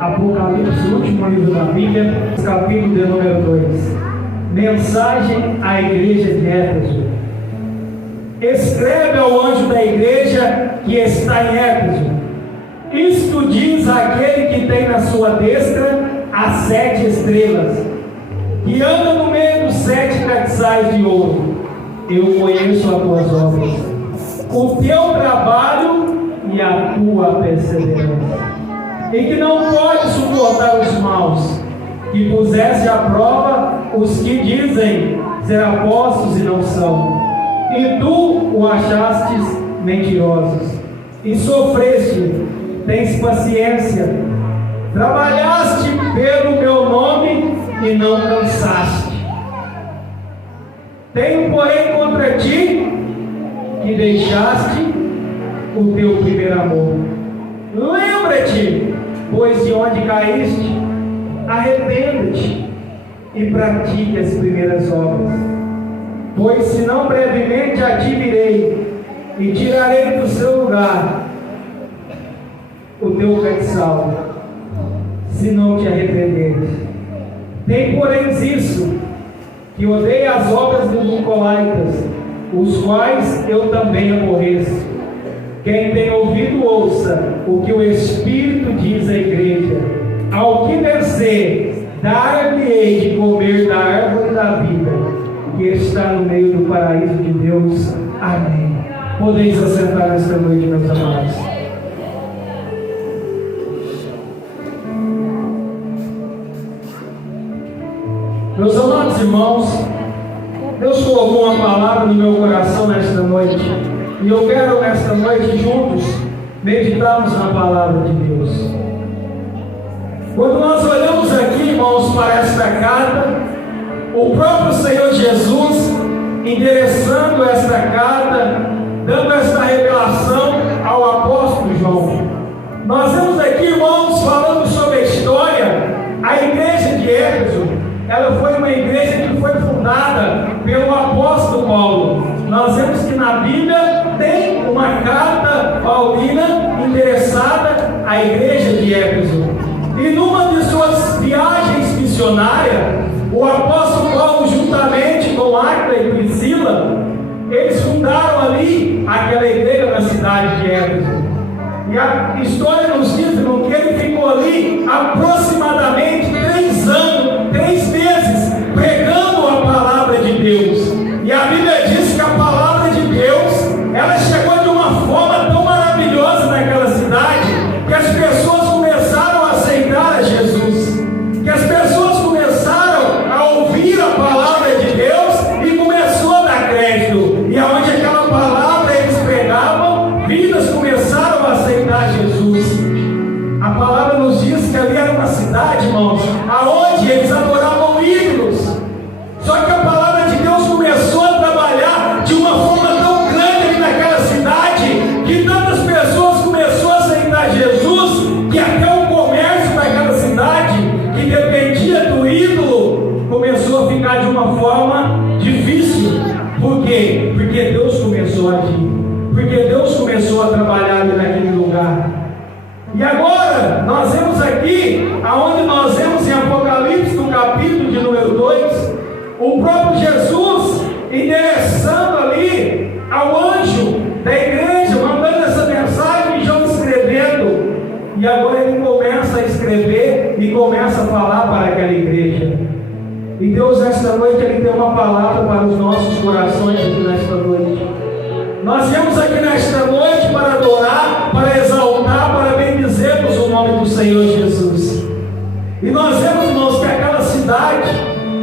Apocalipse, o último livro da Bíblia, capítulo de número 2. Mensagem à igreja de Éfeso. Escreve ao anjo da igreja que está em Éfeso: isto diz aquele que tem na sua destra as 7 estrelas, que anda no meio dos 7 castiçais de ouro. Eu conheço as tuas obras, o teu trabalho e a tua perseverança, e que não pode suportar os maus, que puseste à prova os que dizem ser apóstolos e não são, e tu o achastes mentirosos, e sofreste, tens paciência, trabalhaste pelo meu nome e não cansaste. Tenho, porém, contra ti que deixaste o teu primeiro amor. Lembra-te, pois, de onde caíste, arrependa-te e pratique as primeiras obras. Pois senão brevemente a ti virei e tirarei do seu lugar o teu castiçal, se não te arrependeres. Tem, porém, isso, que odeia as obras dos nicolaítas, os quais eu também aborreço. Quem tem ouvido, ouça o que o Espírito diz à igreja. Ao que vencer, dar-lhe-ei de comer da árvore da vida, que está no meio do paraíso de Deus. Amém. Podeis assentar nesta noite, meus amados. Meus amados irmãos, Deus colocou uma palavra no meu coração nesta noite, e eu quero nesta noite juntos meditarmos na palavra de Deus. Quando nós olhamos aqui, irmãos, para esta carta, o próprio Senhor Jesus endereçando esta carta, dando esta revelação ao apóstolo João. Nós vemos aqui, irmãos, falando sobre a história. A igreja de Éfeso, ela foi uma igreja que foi fundada pelo apóstolo Paulo. Nós vemos que na Bíblia tem uma carta paulina endereçada à igreja de Éfeso. E numa de suas viagens missionárias, o apóstolo Paulo, juntamente com Áquila e Priscila, eles fundaram ali aquela igreja na cidade de Éfeso. E a história nos diz que ele ficou ali aproximadamente 3 anos, 3 meses, pregando a palavra de Deus. E a Bíblia diz que a palavra de Deus, ela chegou de uma forma tão maravilhosa naquela cidade, que as pessoas começaram a aceitar a Jesus, que as pessoas começaram a ouvir a palavra de Deus e começou a dar crédito. E aonde aquela palavra eles pregavam, vidas começaram a aceitar Jesus. A palavra nos diz que ali era uma cidade, irmãos, aonde eles adoravam ídolos. Só que a palavra de Deus começou a trabalhar de uma forma tão grande ali naquela cidade, que tantas pessoas começaram a aceitar Jesus, que até o comércio daquela cidade, que dependia do ídolo, começou a ficar de uma forma difícil. Por quê? Porque Deus começou a agir, porque Deus começou a trabalhar ali naquele lugar. E agora, nós vemos aqui, aonde nós vemos em Apocalipse, no capítulo de número 2, o próprio Jesus endereçando ali ao anjo da igreja, mandando essa mensagem e João escrevendo. E agora ele começa a escrever e começa a falar para aquela igreja. E Deus, nesta noite, Ele tem uma palavra para os nossos corações aqui nesta noite. Nós viemos aqui nesta noite para adorar, para exaltar, para bendizermos o nome do Senhor Jesus. E nós vemos, irmãos, que aquela cidade,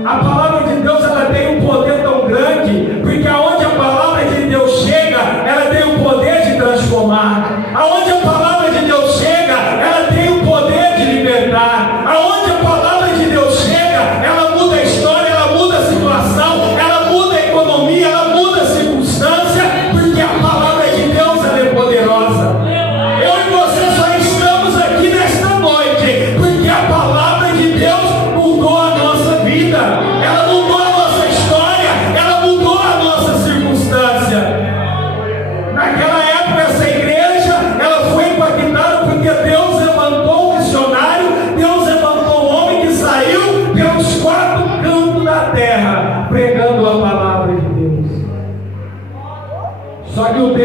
a palavra de Deus, ela tem um poder tão grande, porque aonde a palavra de Deus chega, ela tem o poder de transformar. Aonde a palavra de Deus chega, ela tem o poder de libertar. Aonde a palavra de Deus chega, ela muda a história, ela muda a situação, ela muda a economia, ela muda a circunstância, porque a palavra de Deus, ela é poderosa. Eu e você só estamos aqui nesta noite porque a palavra de Deus mudou a nossa vida. Ela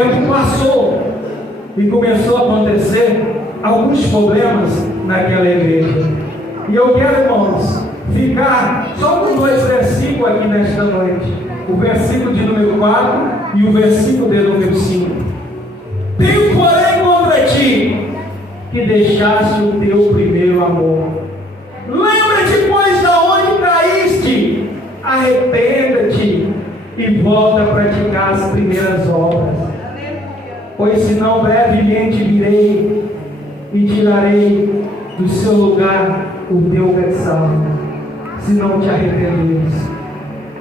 tempo passou e começou a acontecer alguns problemas naquela igreja. E eu quero, irmãos, ficar só com 2 versículos aqui nesta noite. O versículo de número 4 e o versículo de número 5. Tenho, porém, contra ti que deixaste o teu primeiro amor. Lembra-te, pois, da onde caíste, arrependa-te e volta a praticar as primeiras obras. Pois senão brevemente virei e tirarei do seu lugar o teu castigo, se não te arrependeres.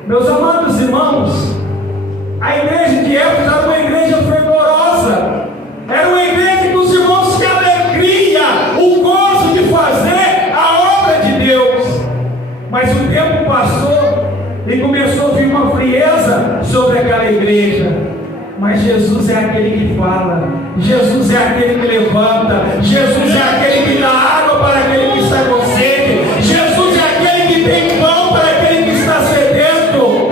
Meus amados irmãos, a igreja de Éfeso era uma igreja fervorosa, era uma igreja que os irmãos tinham alegria, o gozo de fazer a obra de Deus. Mas o tempo passou e começou a vir uma frieza sobre aquela igreja. Mas Jesus é aquele que fala, Jesus é aquele que levanta, Jesus é aquele que dá água para aquele que está com sede, Jesus é aquele que tem pão para aquele que está sedento,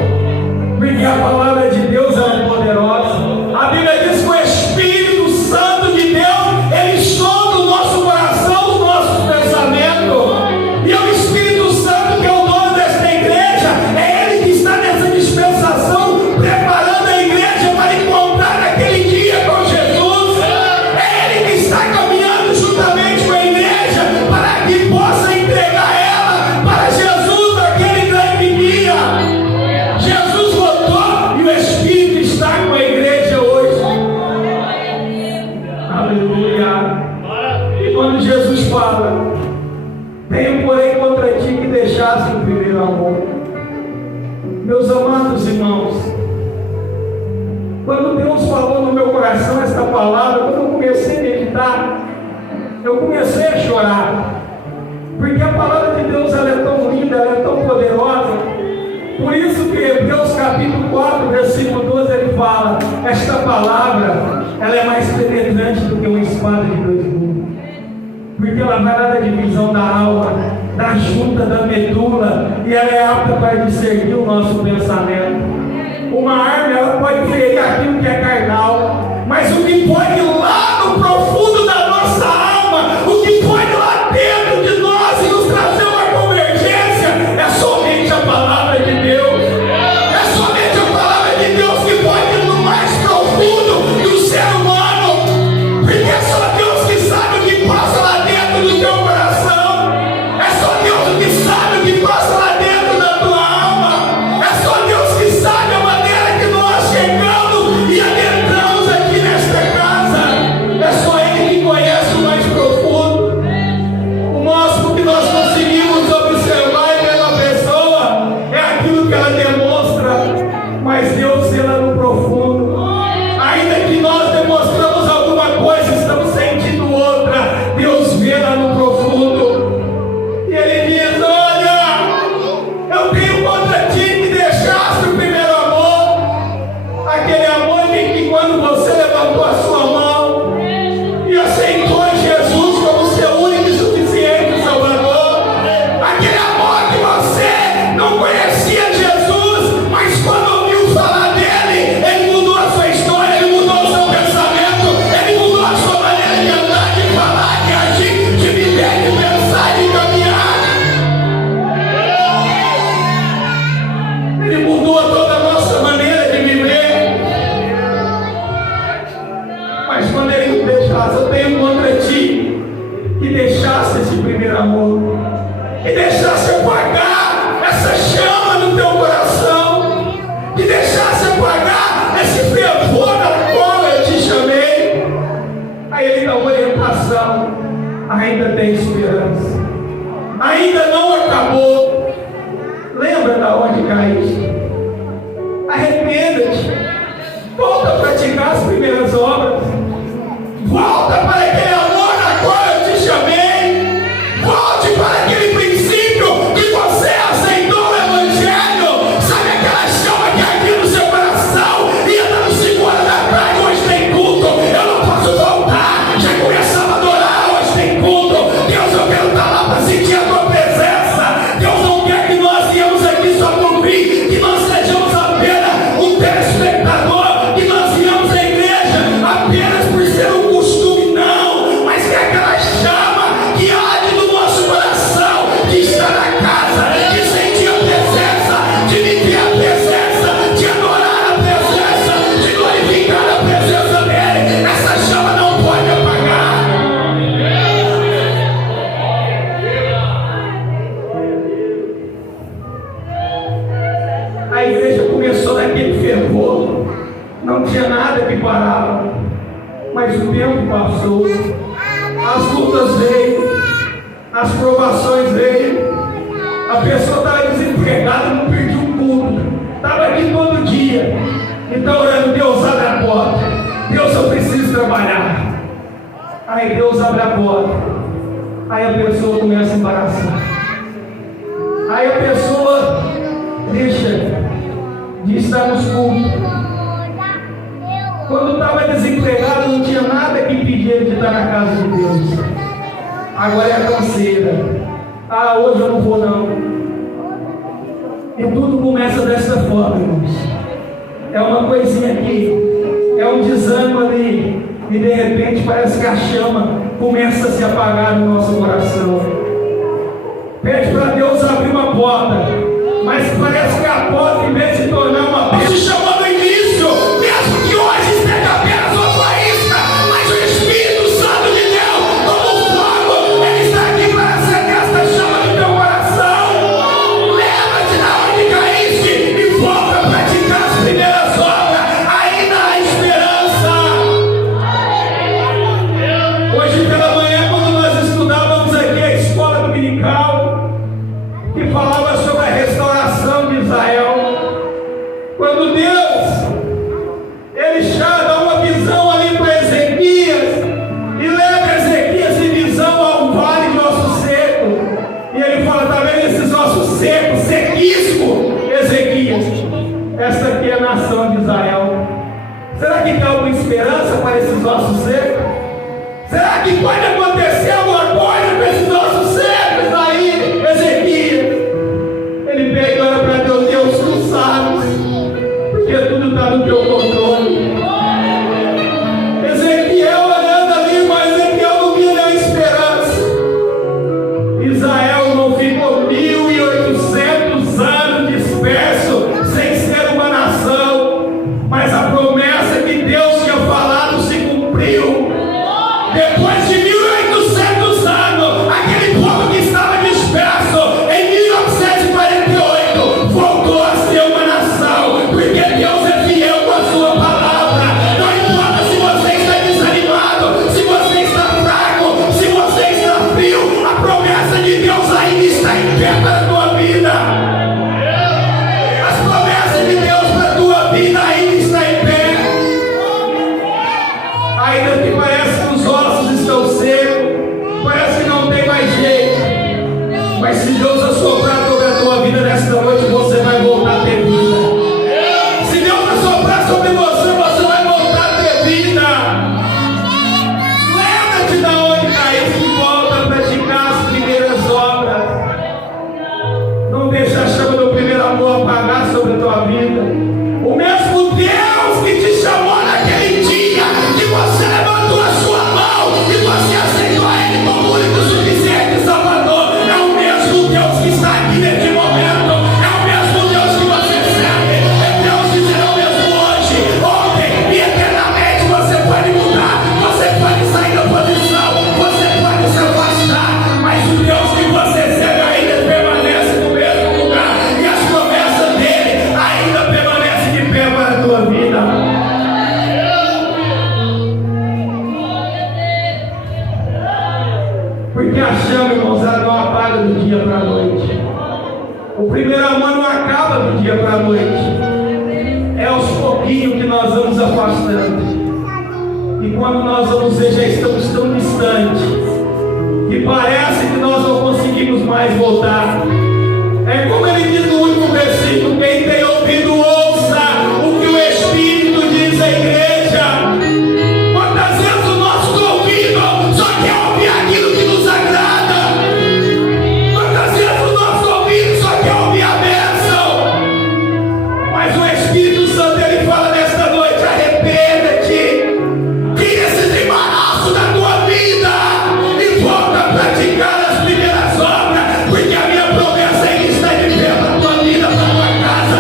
porque a palavra de Deus é poderosa. A Bíblia diz que o Espírito Santo de Deus, ele sonda o nosso coração, os nossos pensamentos, e é o Espírito Santo que é o dono desta igreja, é ele que está nessa dispensação, preparando a igreja para encontrar aquele dia com Jesus. É ele que está caminhando juntamente com a igreja para que possa entregar ela para Jesus naquele grande dia. Jesus voltou e o Espírito está com a igreja hoje. Aleluia. E quando Jesus fala, tenho porém contra ti que deixaste o primeiro amor. Meus amados irmãos, quando Deus falou no meu coração esta palavra, quando eu comecei a meditar, eu comecei a chorar, porque a palavra de Deus ela é tão linda, ela é tão poderosa. Por isso que Hebreus capítulo 4, versículo 12, ele fala, esta palavra, ela é mais penetrante do que uma espada de 2 gumes, porque ela vai lá da divisão da alma, da junta, da medula, e ela é apta para discernir o nosso pensamento. Uma arma, ela pode ferir aquilo que é carnal, mas o que pode ir lá no profundo da nossa alma, o que pode ir lá dentro de nós e nos trazer uma convergência, é somente a palavra de Deus. É somente a palavra de Deus que pode ir no mais profundo do ser humano, porque é só Deus que sabe o que passa lá dentro do teu coração, é só Deus que sabe o que passa lá dentro da tua alma, é só Deus que sabe a maneira que nós chegamos e adentramos aqui nesta casa. É só Ele que conhece o mais profundo. O máximo que nós conseguimos observar em cada pessoa é aquilo que ela demonstra, mas Deus vê lá no profundo. Ainda que nós demonstramos alguma coisa, estamos sentindo outra, Deus vê lá no profundo. E Ele diz, olha, eu tenho contra ti que deixaste o primeiro amor, aquele amor que quando você levantou a sua mão e aceitou Jesus como seu único e suficiente Salvador, aquele amor que você não conhecia Jesus, mas quando ouviu falar dele, ele mudou a sua história, ele mudou o seu pensamento, ele mudou a sua maneira de andar, de falar, de agir, de viver, de pensar, de caminhar. Ele mudou toda a nossa maneira de viver. Mas quando ele nos deixasse, eu tenho contra ti que deixasse esse primeiro amor, que deixasse apagar essa chama no teu coração, que deixasse apagar esse fervor na qual eu te chamei. Aí ele dá uma orientação, ainda tem esperança, ainda não acabou. Lembra da onde caíste? Arrependa-te, volta a praticar as primeiras obras, volta para aquele amor na qual eu te chamei, volte para aquele princípio que você aceitou o Evangelho. Sabe aquela chama que ardia no seu coração e anda no 5 horas da tarde, hoje tem culto, eu não posso voltar, já começava a adorar, hoje tem culto, Deus, eu quero estar lá para sentir a tua presença. passou, as lutas veio, as provações veio, a pessoa estava desempregada, não perdia um culto, estava aqui todo dia, então orando, Deus abre a porta, Deus, eu preciso trabalhar. Aí Deus abre a porta, aí a pessoa começa a embaraçar, aí a pessoa deixa de estar nos cultos. Quando estava desempregado, não tinha nada que impedia de estar na casa de Deus. Agora é a canseira. Ah, hoje eu não vou não. E tudo começa dessa forma, irmãos. É uma coisinha aqui, é um desânimo ali, e de repente parece que a chama começa a se apagar no nosso coração. Pede para Deus abrir uma porta, mas parece que a porta, em vez de tornar uma porta, se chamou no início, mesmo que hoje esteja apenas uma faísca, mas o Espírito Santo de Deus, como fogo, ele está aqui para acender esta chama do teu coração. Lembra-te da onde caíste e volta a praticar as primeiras obras. Ainda há esperança. Hoje pela manhã, quando nós estudávamos aqui a escola dominical, que falava sobre a restauração de Israel, quando Deus, ele já dá uma visão ali para Ezequias, e leva Ezequias em visão ao vale de ossos secos, e ele fala, está vendo esses ossos secos, sequíssimo, Ezequias, esta aqui é a nação de Israel. Será que tem alguma esperança para esses ossos secos? Será que pode acontecer alguma coisa com esses ossos secos aí, Ezequias? Ele pega e olha para Deus, Deus, tu sabes, porque tudo está no teu controle. Ezequiel olhando ali, mas Ezequiel não via nenhuma esperança. Israel não ficou 1800 anos disperso, sem ser uma nação, mas a promessa que Deus tinha falado se cumpriu. Depois de 1800 anos, aquele povo que estava disperso, em 1948, voltou a ser uma nação, porque Deus é fiel com a sua palavra. Não importa se você está desanimado, se você está fraco, se você está frio, a promessa de Deus ainda está em pé para a tua vida. As promessas de Deus para a tua vida ainda estão em pé. Ainda que parece que os ossos estão secos, parece que não tem mais jeito, mas se Deus assoprar sobre a tua vida nesta noite, você vai voltar a ter vida. Se Deus assoprar sobre você, você vai voltar a ter vida. Lembra-te da onde caíste e volta a praticar as primeiras obras. Não deixa a chama do primeiro amor apagar sobre a tua vida. O mesmo Deus que te chamou naquele dia, que você levantou a sua mão e você aceitou a Ele como único, suficiente Salvador, é o mesmo Deus que está aqui neste momento, é o mesmo Deus que você serve, é Deus que será o mesmo hoje, ontem e eternamente. Você pode mudar, você pode sair da posição, você pode se afastar, mas o Deus que você serve ainda permanece no mesmo lugar, e as promessas dele ainda permanecem de pé para a tua vida. Porque a chama, irmãos, ela não apaga do dia para a noite. O primeiro amor não acaba do dia para a noite. É aos pouquinhos que nós vamos afastando. E quando nós vamos ver, já estamos tão distantes, que parece que nós não conseguimos mais voltar. É como ele diz no último versículo: quem tem ouvido, ouça o que o Espírito diz à igreja. Quantas vezes o nosso ouvido só quer ouvir aquilo que nos agrada? Quantas vezes o nosso ouvido só quer ouvir a bênção? Mas o Espírito Santo, ele fala nesta noite: arrependa-te, tira esses embaraços da tua vida e volta a praticar as primeiras obras, porque a minha promessa ainda está de pé para a tua vida, para a tua casa,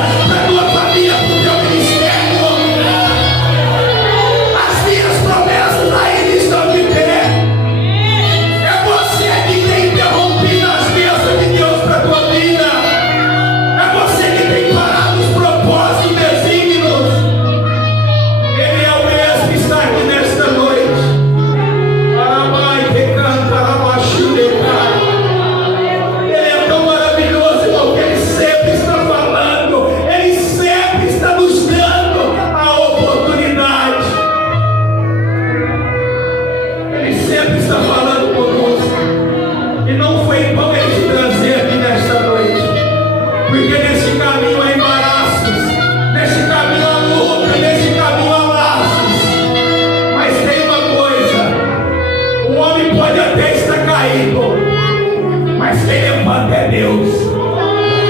levanta é Deus.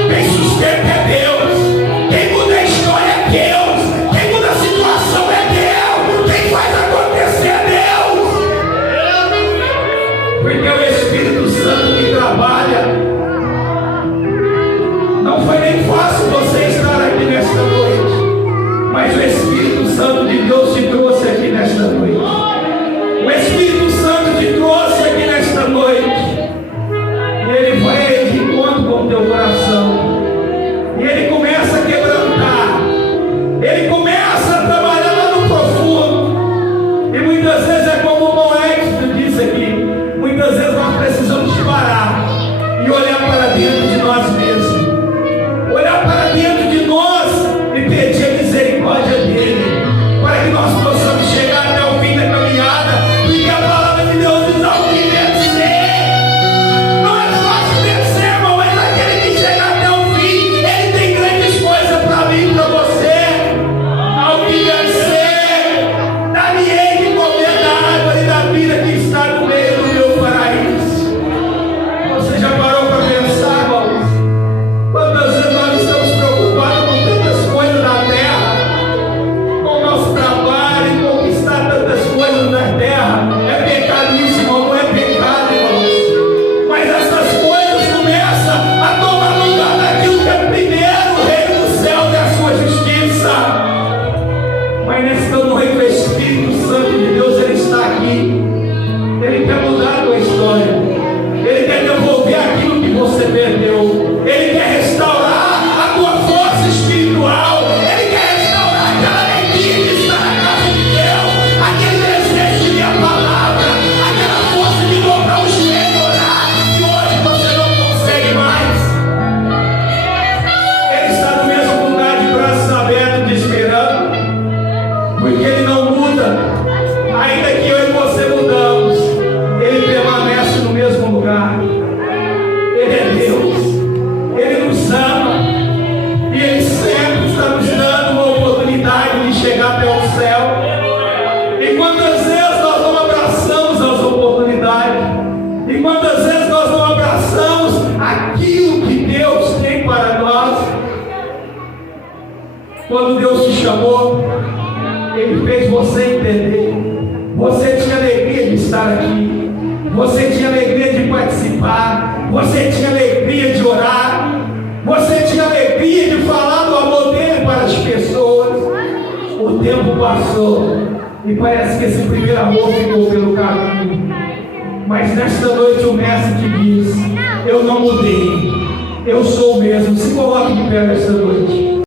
Quem sustenta é Deus. Quem muda a história é Deus. Quem muda a situação é Deus. Quem faz acontecer é Deus. Porque é o Espírito Santo que trabalha. Não foi nem fácil você estar aqui nesta noite, mas o Espírito Santo de Deus te trouxe aqui nesta noite. O Espírito Santo te trouxe aqui nesta noite. E Ele vai de encontro com o teu coração. E Ele começa a quebrantar. Ele começa a trabalhar lá no profundo. E muitas vezes é como o Moisés disse aqui. Muitas vezes nós precisamos parar e olhar para dentro de nós mesmos. Olhar para dentro de nós e pedir a misericórdia dEle. Para que nós possamos chegar até o fim da caminhada. Porque a palavra de Deus diz ao que vencer. Não é fácil vencer, irmão, mas aquele que chega até o fim, Ele tem grandes coisas para mim e para você. Ao que vencer, dar-lhe-ei de comer da água e da vida que está no meio do meu paraíso. Você já parou para pensar, irmãos? Quantas vezes nós estamos preocupados com tantas coisas da terra, com o nosso trabalho, em conquistar tantas coisas da terra? É pecado isso, irmão? Não é pecado, irmãos. Mas essas coisas começam a tomar lugar daquilo que é primeiro, o reino dos céus e a sua justiça. Mas nesta noite o Espírito Santo de Deus, Ele está aqui. Ele quer mudar a tua história. Ele quer devolver aquilo que você perdeu. Ele quer restaurar a tua força espiritual. Ele quer restaurar aquela alegria de estar na casa de Deus, aquele desejo de ler a palavra, aquela força de dobrar o joelho e orar, que hoje você não consegue mais. Ele está no mesmo lugar de braços abertos, te esperando, porque Ele não muda. Ainda que eu e você mudamos, Ele permanece no mesmo lugar. Ele é Deus. Ele nos ama. E Ele sempre está nos dando uma oportunidade de chegar até o céu. E quantas vezes nós não abraçamos as oportunidades? E quantas vezes nós não abraçamos aquilo que Deus tem para nós? Quando Deus te chamou, Ele fez você entender. Você tinha alegria de estar aqui. Você tinha alegria de participar. Você tinha alegria de orar. Você tinha alegria de falar do amor dele para as pessoas. O tempo passou e parece que esse primeiro amor ficou pelo caminho. Mas nesta noite o mestre te diz: eu não mudei. Eu sou o mesmo. Se coloque de pé nesta noite.